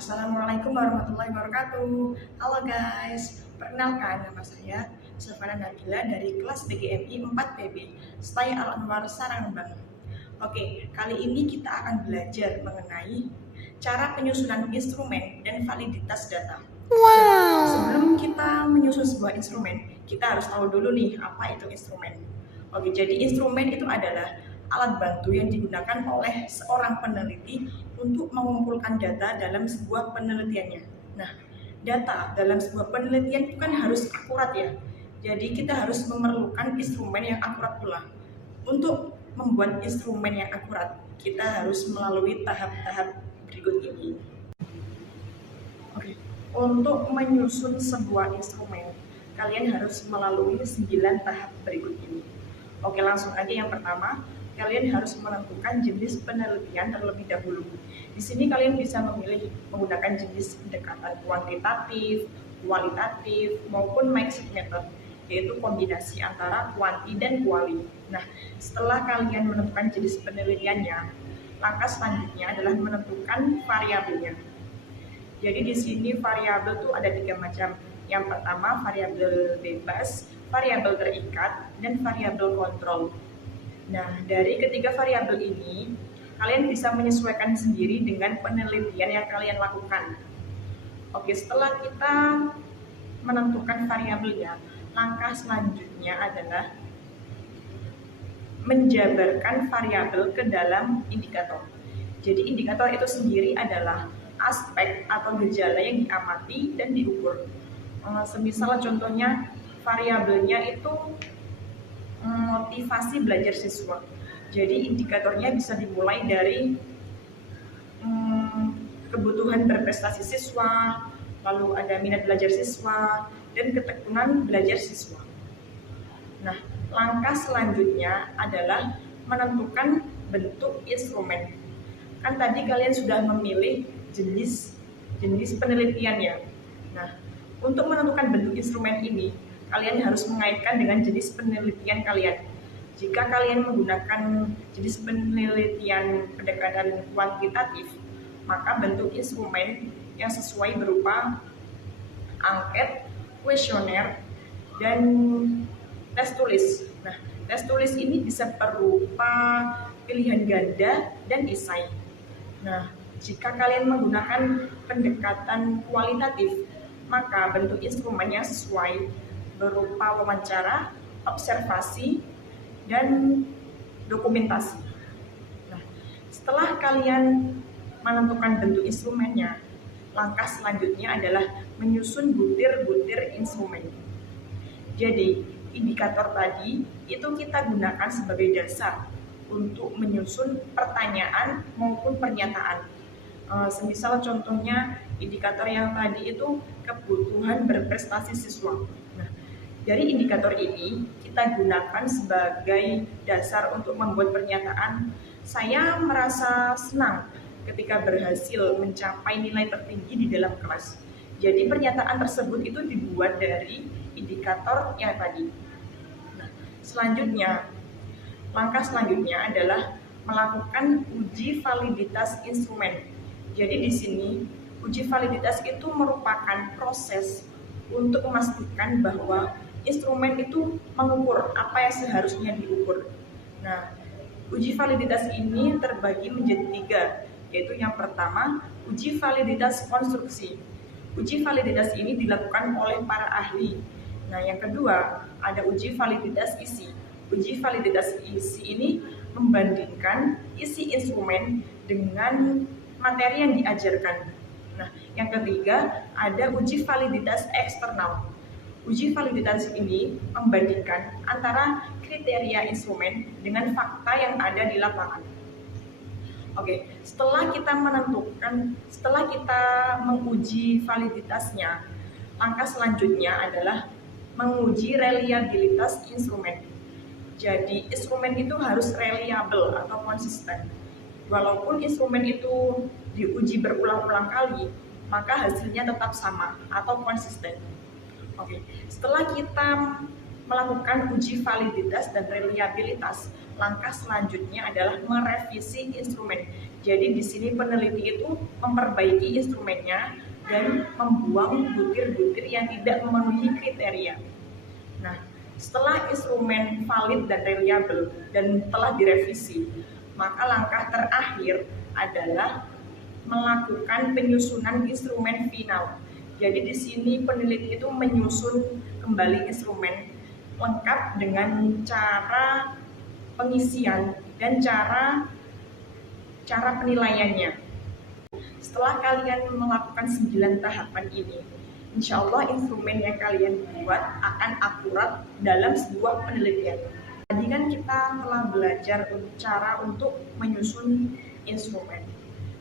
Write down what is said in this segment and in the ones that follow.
Assalamualaikum warahmatullahi wabarakatuh. Halo guys, perkenalkan nama saya Silvana Nabila dari kelas PGMI 4 PB, Stay Al Anwar Sarangbank. Oke, kali ini kita akan belajar mengenai cara penyusunan instrumen dan validitas data. Sebelum kita menyusun sebuah instrumen, kita harus tahu dulu nih apa itu instrumen. Oke, jadi instrumen itu adalah alat bantu yang digunakan oleh seorang peneliti untuk mengumpulkan data dalam sebuah penelitiannya. Nah, data dalam sebuah penelitian itu kan harus akurat ya. Jadi kita harus memerlukan instrumen yang akurat pula. Untuk membuat instrumen yang akurat, kita harus melalui tahap-tahap berikut ini. Oke, untuk menyusun sebuah instrumen, kalian harus melalui 9 tahap berikut ini. Oke, langsung aja yang pertama, kalian harus menentukan jenis penelitian terlebih dahulu. Di sini kalian bisa memilih menggunakan jenis pendekatan kuantitatif, kualitatif, maupun mixed method, yaitu kombinasi antara kuanti dan kuali. Nah, setelah kalian menentukan jenis penelitiannya, langkah selanjutnya adalah menentukan variabelnya. Jadi di sini variabel tuh ada 3 macam. Yang pertama variabel bebas, variabel terikat, dan variabel kontrol. Nah, dari ketiga variabel ini, kalian bisa menyesuaikan sendiri dengan penelitian yang kalian lakukan. Oke, setelah kita menentukan variabelnya, langkah selanjutnya adalah menjabarkan variabel ke dalam indikator. Jadi indikator itu sendiri adalah aspek atau gejala yang diamati dan diukur. Semisal contohnya variabelnya itu motivasi belajar siswa. Jadi indikatornya bisa dimulai dari kebutuhan berprestasi siswa, lalu ada minat belajar siswa, dan ketekunan belajar siswa. Nah, langkah selanjutnya adalah menentukan bentuk instrumen. Kan tadi kalian sudah memilih jenis penelitiannya. Nah, untuk menentukan bentuk instrumen ini, kalian harus mengaitkan dengan jenis penelitian kalian. Jika kalian menggunakan jenis penelitian pendekatan kuantitatif, maka bentuk instrumen yang sesuai berupa angket, kuesioner, dan tes tulis. Nah, tes tulis ini bisa berupa pilihan ganda dan esai. Nah, jika kalian menggunakan pendekatan kualitatif, maka bentuk instrumen yang sesuai berupa wawancara, observasi, dan dokumentasi. Nah, setelah kalian menentukan bentuk instrumennya, langkah selanjutnya adalah menyusun butir-butir instrumen. Jadi, indikator tadi itu kita gunakan sebagai dasar untuk menyusun pertanyaan maupun pernyataan. Semisal contohnya indikator yang tadi itu kebutuhan berprestasi siswa. Nah, dari indikator ini kita gunakan sebagai dasar untuk membuat pernyataan. Saya merasa senang ketika berhasil mencapai nilai tertinggi di dalam kelas. Jadi pernyataan tersebut itu dibuat dari indikator yang tadi. Nah, langkah selanjutnya adalah melakukan uji validitas instrumen. Jadi di sini uji validitas itu merupakan proses untuk memastikan bahwa instrumen itu mengukur apa yang seharusnya diukur. Nah, uji validitas ini terbagi menjadi 3, yaitu yang pertama uji validitas konstruksi. Uji validitas ini dilakukan oleh para ahli. Nah, yang kedua ada uji validitas isi. Uji validitas isi ini membandingkan isi instrumen dengan materi yang diajarkan. Nah, yang ketiga ada uji validitas eksternal. Uji validitas ini membandingkan antara kriteria instrumen dengan fakta yang ada di lapangan. Oke, setelah kita menguji validitasnya, langkah selanjutnya adalah menguji reliabilitas instrumen. Jadi instrumen itu harus reliable atau konsisten. Walaupun instrumen itu diuji berulang-ulang kali, maka hasilnya tetap sama atau konsisten. Oke, setelah kita melakukan uji validitas dan reliabilitas, langkah selanjutnya adalah merevisi instrumen. Jadi di sini peneliti itu memperbaiki instrumennya dan membuang butir-butir yang tidak memenuhi kriteria. Nah, setelah instrumen valid dan reliable dan telah direvisi, maka langkah terakhir adalah melakukan penyusunan instrumen final. Jadi di sini peneliti itu menyusun kembali instrumen lengkap dengan cara pengisian dan cara penilaiannya. Setelah kalian melakukan 9 tahapan ini, insya Allah instrumen yang kalian buat akan akurat dalam sebuah penelitian. Tadi kan kita telah belajar cara untuk menyusun instrumen.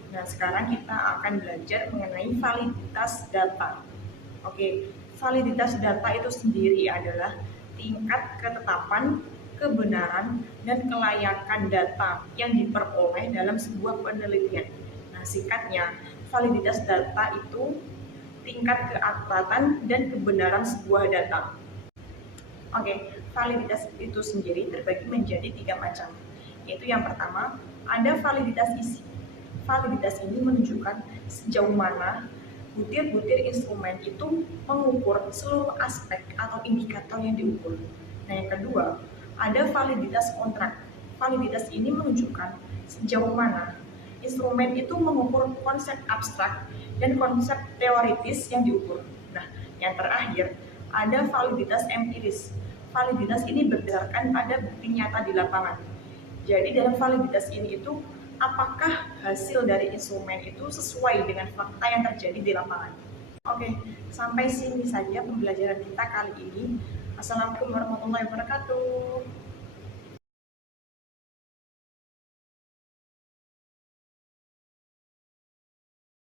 Nah, sekarang kita akan belajar mengenai validitas data. Oke, validitas data itu sendiri adalah tingkat ketetapan, kebenaran, dan kelayakan data yang diperoleh dalam sebuah penelitian. Nah, singkatnya, validitas data itu tingkat keakuratan dan kebenaran sebuah data. Oke, validitas itu sendiri terbagi menjadi 3 macam. Yaitu yang pertama, ada validitas isi. Validitas ini menunjukkan sejauh mana butir-butir instrumen itu mengukur seluruh aspek atau indikator yang diukur. Nah, yang kedua, ada validitas kontrak. Validitas ini menunjukkan sejauh mana instrumen itu mengukur konsep abstrak dan konsep teoritis yang diukur. Nah, yang terakhir, ada validitas empiris. Validitas ini berdasarkan pada bukti nyata di lapangan. Jadi dalam validitas ini itu apakah hasil dari instrumen itu sesuai dengan fakta yang terjadi di lapangan. Oke, sampai sini saja pembelajaran kita kali ini. Assalamualaikum warahmatullahi wabarakatuh.